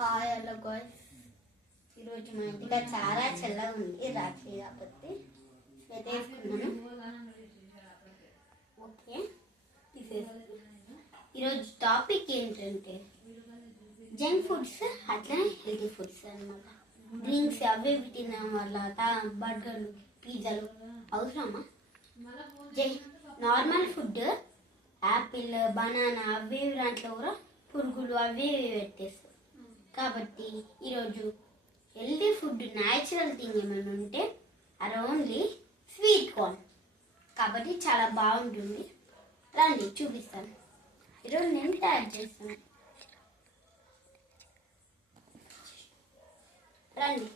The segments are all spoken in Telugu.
హాయ్ హలో గాయ్స్, ఈరోజు మా ఇంటిగా చాలా చల్లగా ఉంది. రాత్రి కాబట్టి స్వెటర్ వేసుకున్నాను. ఓకే, ఈరోజు టాపిక్ ఏంటంటే జంక్ ఫుడ్స్ అట్లనే హెల్తీ ఫుడ్స్ అన్నమాట. డ్రింక్స్ అవి తినడం వల్ల బర్గర్లు పిజ్జాలు అవసరమా? నార్మల్ ఫుడ్ యాపిల్ బనానా అవి దాంట్లో కూడా పురుగులు అవి పెట్టేస్తాయి. కాబట్టి ఈరోజు హెల్తీ ఫుడ్ న్యాచురల్ థింగ్ ఏమైనా ఉంటే అది ఓన్లీ స్వీట్ కార్న్. కాబట్టి చాలా బాగుంటుంది. రండి చూపిస్తాను. ఈరోజు నేను తయారు చేస్తాను. రండి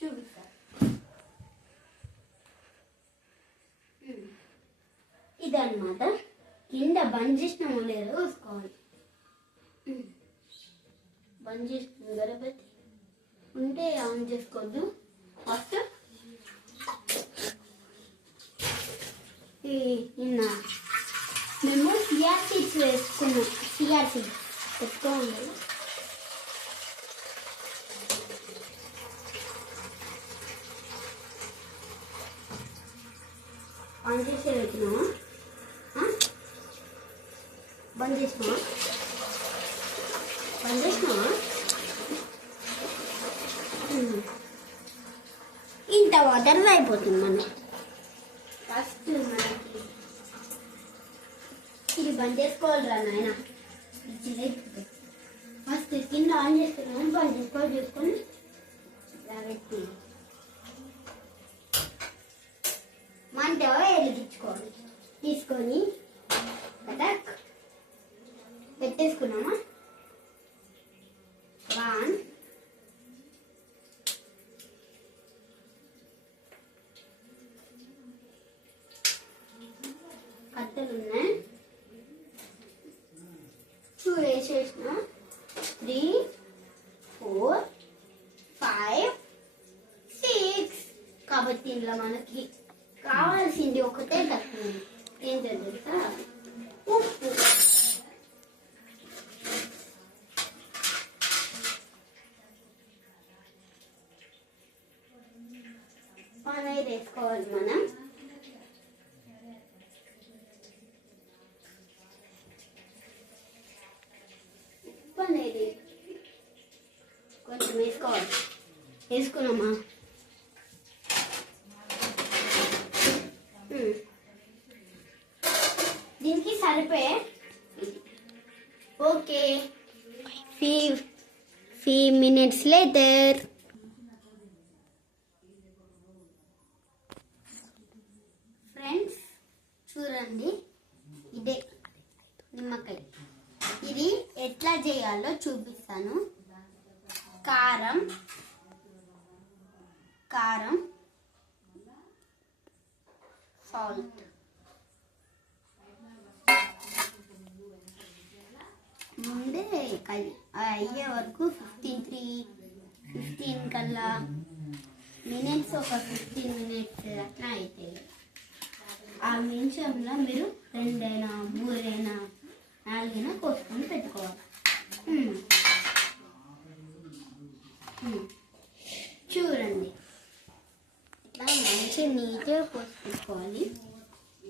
చూపిస్తాను. ఇదన్నమాట. కింద బంద్ చేసినామో లేదో చూసుకోవాలి. బంద్ చేస్తుంది గణపతి ఉంటే ఆన్ చేసుకోవద్దు. ఫస్ట్ నిన్న మేము సిఆర్ సీడ్స్ వేసుకున్నాం. సిఆర్ సీడ్స్ పెట్టుకోండి. ఆన్ చేసే పెట్టినామా? బంద్ చేసినామా? బంద్ చేసినామా? ఇంత వాటర్ అయిపోతుంది. మనం ఫస్ట్ మనకి ఇది బంద్ చేసుకోవాలిరా నాయన. ఫస్ట్ కింద ఆన్ చేసుకున్నాము. బంద్ చేసుకొని ఇలా పెట్టి మంట వెలిగించుకోవాలి. తీసుకొని కటక్ పెట్టేసుకున్నామా? 1 కట్టెలు ఉన్నాయి. 2 వేసేసిన. 3 4 5 6. కాబట్టి ఇందులో మనకి కావాల్సింది ఒకటే తక్కువ. ఏంటో తెలుసా? ఉప్పు. అనేది వేసుకోవాలి మనం. ఉప్పు అనేది కొంచెం వేసుకోవాలి. వేసుకున్నామా? దీనికి సరిపోయే. Okay, 5 minutes later. ఫ్రెండ్స్ చూడండి, ఇదే నిమ్మకాయ. ఇది ఎట్లా చేయాలో చూపిస్తాను. కారం సాల్ట్ ముందే అయ్యే వరకు 15 కల్లా మినిట్స్, ఒక 15 minutes అట్లా అవుతాయి. ఆ నిమిషంలో మీరు 2 అయినా 3 అయినా 4 అయినా కోసుకొని పెట్టుకోవాలి. చూడండి, ఇట్లా మంచిగా నీట్గా కోసి పెట్టుకోవాలి.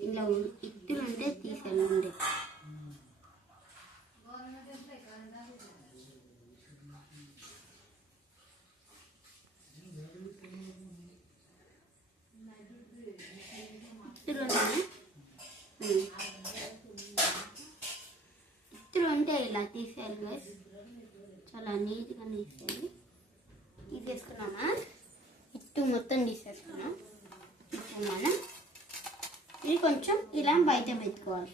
ఇలా ఇత్తులు ఉంటే తీసేయండి. ఇత్తులు ఉంటే ఇలా తీసేయాలి గైస్. చాలా నీట్గా తీసేసుకున్నామా? ఇత్తు మొత్తం తీసేసుకున్నాం. ఇప్పుడు మనం ఇది కొంచెం ఇలా బయట పెట్టుకోవాలి.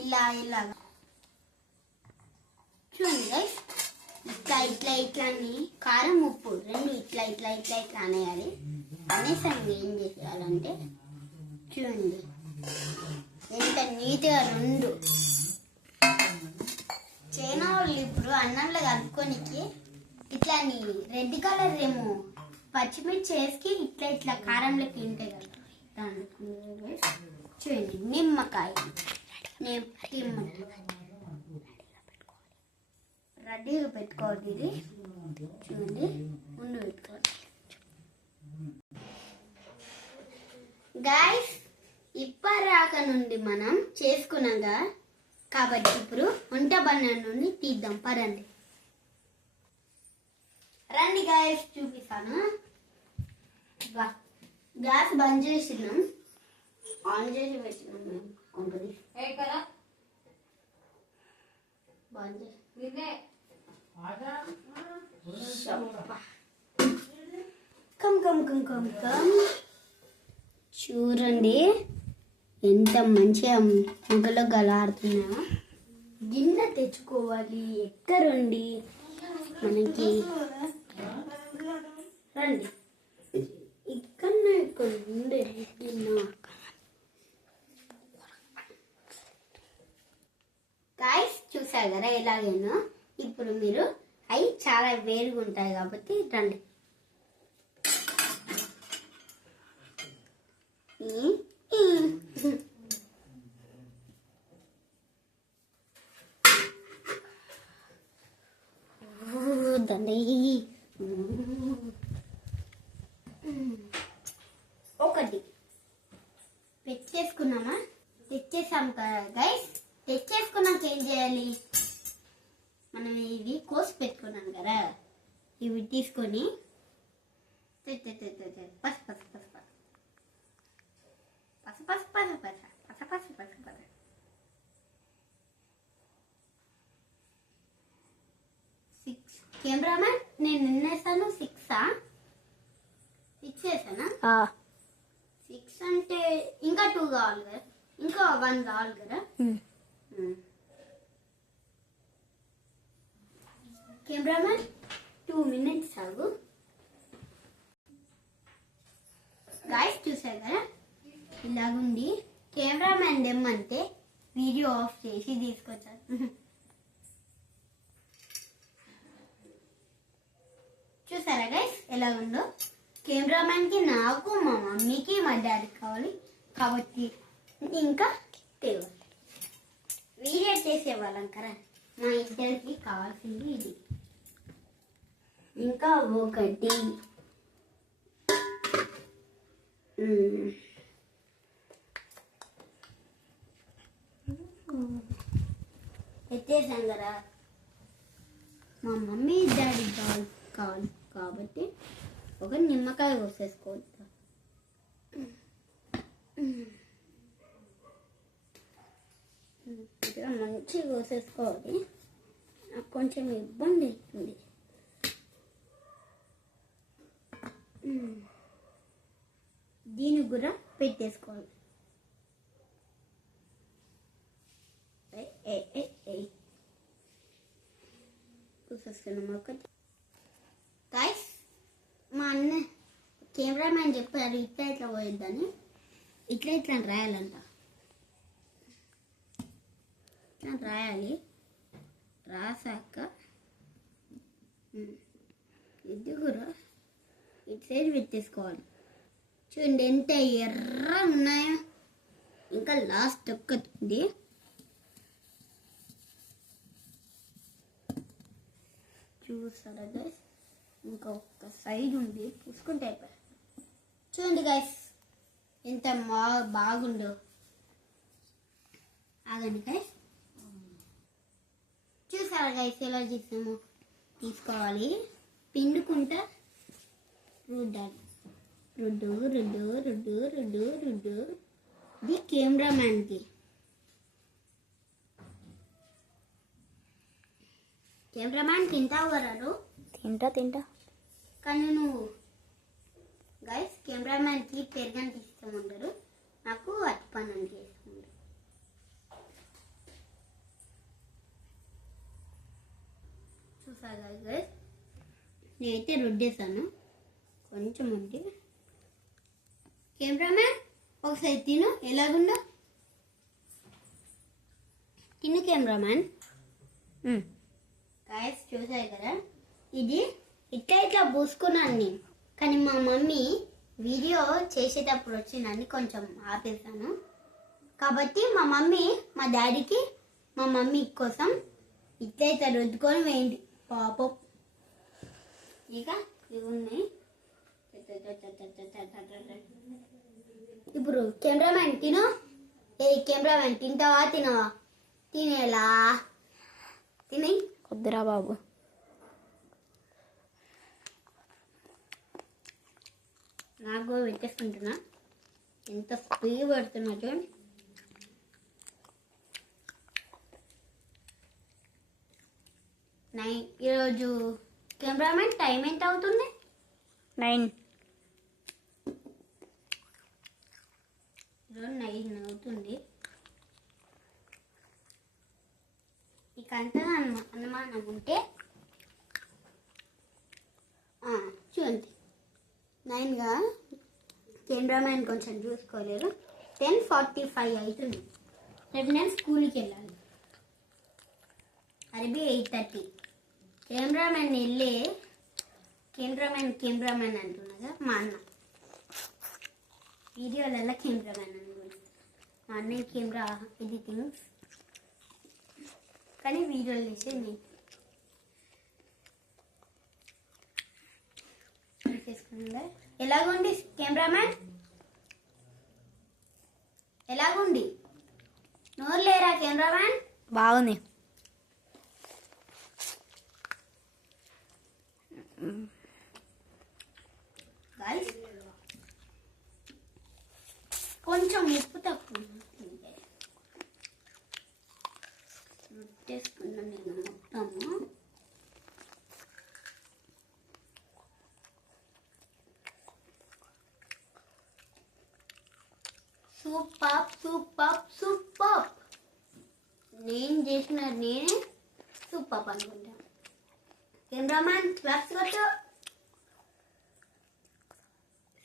ఇలా చూడండి గైస్, ఇట్లా కారం ఉప్పు 2 ఇట్లా అనేయాలి. అనేసి ఏం చేసేయాలంటే చూడండి ఎంత నీట్గా 2 చైనా వాళ్ళు ఇప్పుడు అన్నంలో కలుపుకోనికి ఇట్లా రెడ్ కలర్ ఏమో పచ్చిమిర్చి వేసి ఇట్లా ఇట్లా కారంలోకి ఉంటాయి కదా దాంట్లో చూడండి నిమ్మకాయ రెడీగా పెట్టుకోవాలి ఇది చూడండి ముందు పెట్టుకోవాలి గాయస్ ఇప్పరాక నుండి మనం చేసుకున్నాగా కాబట్టి ఇప్పుడు వంట బన్న నుండి తీద్దాం పరండి రండి గాయస్ చూపిస్తాను గ్యాస్ బంద్ చేసినాం ఆన్ చేసి పెట్టినాం మేము కొంపది బంద్ చేసి come come come come come చూడండి ఎంత మంచిగా ముగలో గలాడుతున్నాయో గిన్నె తెచ్చుకోవాలి ఎక్కరండి మనకి రండి ఇక్కడ ఉండే గిన్నె గాయస్ చూసారు కదా ఎలాగైనా ఇప్పుడు మీరు అవి చాలా వేరుగా ఉంటాయి కాబట్టి రండి దండి ఒకటి తెచ్చేసుకున్నామా తెచ్చేసాం కదా గైస్ తెచ్చేసుకున్నాక ఏం చేయాలి మనం ఇవి కోసి పెట్టుకున్నాం కదా ఇవి తీసుకొని పసు పసు పసు పసు పసు పసు పసు పసు పసు పసు సిక్స్ కెమెరామెన్ నేను నిన్నేసాను సిక్సా సిక్స్ వేసానా 6 అంటే ఇంకా 2 కావాలి కదా ఇంకా 1 కావాలి కదా కెమెరామెన్ 2 minutes ఆగు గాయస్ చూసారు కదా ఇలాగుంది కెమెరామెన్ దెమ్మంటే వీడియో ఆఫ్ చేసి తీసుకొచ్చారు చూసారా గైస్ ఎలాగుందో కెమెరామెన్కి నాకు మా మమ్మీకి మా డాడీకి కావాలి కాబట్టి ఇంకా తేవాలి వీడియో చేసేవాళ్ళం కదా మా ఇద్దరికి కావాల్సింది ఇది ఇంకా ఒకటి ఎత్తేసాం కదా మా మమ్మీ డాడీ కావాలి కాబట్టి ఒక నిమ్మకాయ కోసేసుకోవద్దు ఇక్కడ మంచిగా కోసేసుకోవాలి నాకు కొంచెం ఇబ్బంది అవుతుంది దీన్ని కూడా పెట్టేసుకోవాలి కోసేసుకున్నాం ఒకటి గాయ్స్ మా అన్న కెమెరామ్యాన్ చెప్పారు ఇట్లా ఇట్లా పోయిద్దని ఇట్లా ఇట్లా రాయాలంట ఇట్లా రాయాలి రాసాక ఇది కూడా ఇటు సైడ్ పెట్టేసుకోవాలి చూడండి ఎంత ఎర్ర ఉన్నాయో ఇంకా లాస్ట్ ఒక్కటి ఉంది చూస్తారా గైస్ ఇంకా ఒక్క సైడ్ ఉంది పూసుకుంటే అయిపోయి చూడండి గైస్ ఎంత బాగుందో ఆగండి గైస్ చూసారా గైస్ ఎలా చేసాము తీసుకోవాలి పిండుకుంటా రుద్దాలి రుడ్డు రుడ్డు రుడ్డు రుడ్డు రుడ్డు ఇది కెమెరామ్యాన్కి కెమెరామ్యాన్ తింటావు కదా తింటా కానీ నువ్వు గైస్ కెమెరామ్యాన్కి పెరగని ఇస్తామంటారు నాకు అట్టి పని చేస్తాను చూసారు గైస్ నేనైతే రుద్దేశాను కొంచెం ఉంది కెమెరామ్యాన్ ఒకసారి తిను ఎలాగుందో తిను కెమెరామ్యాన్ గాయస్ చూసారు కదా ఇది ఇట్లా పూసుకున్నాను నేను, కానీ మా మమ్మీ వీడియో చేసేటప్పుడు వచ్చిందని కొంచెం ఆపేసాను. కాబట్టి మా డాడీకి మా మమ్మీ కోసం ఇట్లయితే రుద్దుకొని వేయండి పాపం. ఇక ఇవి ఉన్నాయి. ఇప్పుడు కెమెరామెన్ తిను. కెమెరామెన్ తింటావా తినవా? తినేలా తిని. వద్దురా బాబు. నాకు పెట్టేసుకుంటున్నా. ఎంత స్పీడ్ పడుతున్నా చూడండి. ఈరోజు కెమెరామెన్ టైం ఎంత అవుతుంది? 9. 9 అవుతుంది. ఇక అంతగా అనుమానం ఉంటే చూడండి 9గా కెమెరామెన్ కొంచెం చూసుకోలేదు. 10:45 అవుతుంది. రేపు నేను స్కూల్కి వెళ్ళాలి. అరబీ 8:30. కెమెరామెన్ వెళ్ళే కెమెరామెన్ అంటున్నాగా మా అన్న. వీడియోలలో కెమెరామెన్ అనుకుంటున్నా. మా అన్నయ్య కెమెరా ఎడిటింగ్స్, కానీ వీడియోలు చేసే నేను చేసుకున్నా. ఎలాగుంది కెమెరామెన్? ఎలాగుంది? నోరు లేరా కెమెరామెన్? బాగుంది. కొంచెం ఉప్పు తక్కువ చేసుకున్నాను నేను మొత్తము. సూపర్. నేను నేనే సూపర్ అనుకుంటా. కెమెరామెన్ క్లాస్ కొట్టు.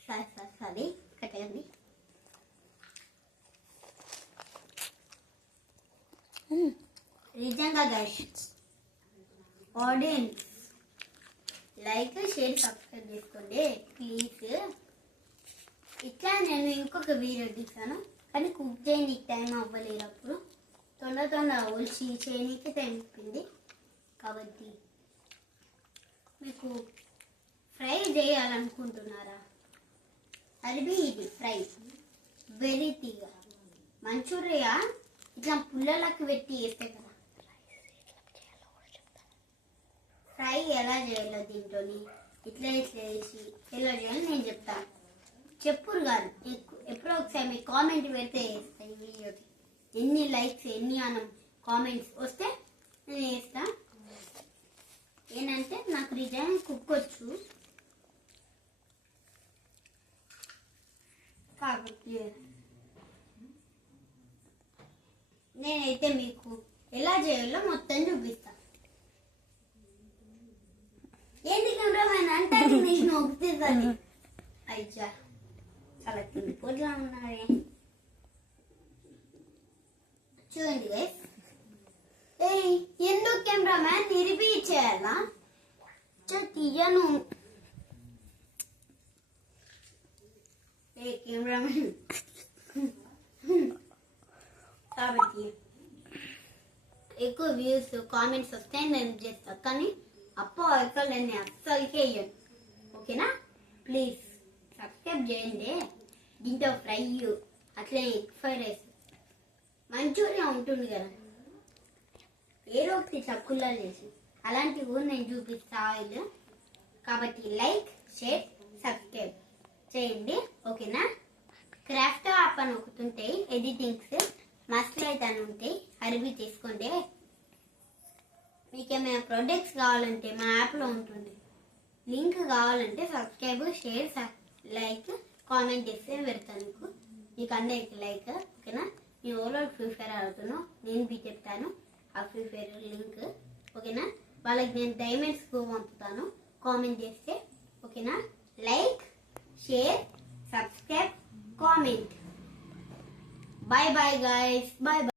సరే కట్టండి. నిజంగా guys, audience like share subscribe చేసుకోండి ప్లీజ్. ఇట్లా నేను ఇంకొక వీడియో తీసాను, కానీ కుక్ చేయడానికి టైం అవ్వలేదు. అప్పుడు తొందర ఒలిచి చేయడానికి టైం అయిపోయింది. కాబట్టి మీకు ఫ్రై చేయాలనుకుంటున్నారా? అరబీ ఇది ఫ్రై వెరీ తీగ. మంచూరియా ఇట్లా పుల్లలకు పెట్టి వేస్తే కదా. ఫ్రై ఎలా చేయాలో దీంట్లో ఇట్లా వేసి ఎలా చేయాలో నేను చెప్తాను. చెప్పురు కాదు, ఎప్పుడో ఒకసారి మీ కామెంట్ పెడితే వేస్తాయి వీడియోకి. ఎన్ని లైక్స్ ఎన్ని కామెంట్స్ వస్తే నేను వేస్తా. ఏంటంటే నాకు నిజంగా కుక్ వచ్చు కాబట్టి నేనైతే మీకు ఎలా చేయాలో మొత్తం చూపిస్తా. ఏంది కెమెరామెన్ అంటే నేను ఒప్పుతుంది. అయ్యా చాలా తిండిపోట్లా ఉన్నారే. చూడండి గైస్. ఎందుకు కెమెరామెన్ రిపీట్ చేయాలా? తీయను. కెమెరామెన్ కాబట్టి ఎక్కువ వ్యూస్ కామెంట్స్ వస్తే నేను చేస్తా, కానీ ఎక్కడ నేను అస్సలకే వేయను. ఓకేనా? ప్లీజ్ సబ్స్క్రైబ్ చేయండి. దీంట్లో ఫ్రై అట్లే ఎగ్ ఫ్రైడ్ రైస్ మంచూరియా ఉంటుంది కదా, ఏదో ఒకటి తక్కువలా చేసి అలాంటివి కూడా నేను చూపిస్తా ఆయిల్. కాబట్టి లైక్ షేర్ సబ్స్క్రైబ్ చేయండి. ఓకేనా? క్రాఫ్ట్ యాప్ అని ఒకటి ఉంటాయి, ఎడిటింగ్స్ మస్తు అయితే అని ఉంటాయి. అరబీ తీసుకోండి. మీకు ఏమైనా ప్రొడక్ట్స్ కావాలంటే మా యాప్లో ఉంటుంది. లింక్ కావాలంటే సబ్స్క్రైబ్ షేర్ లైక్ కామెంట్ చేస్తే పెడతాను మీకు అందరికి లైక్. ఓకేనా? నేను ఓలో ఫ్రీ ఫైర్ ఆడుతున్నాను, నేను మీకు చెప్తాను ఆ ఫ్రీ ఫైర్ లింక్. ఓకేనా? వాళ్ళకి నేను డైమండ్స్ పంపుతాను కామెంట్ చేస్తే. ఓకేనా? Like share subscribe comment. Bye guys. Bye.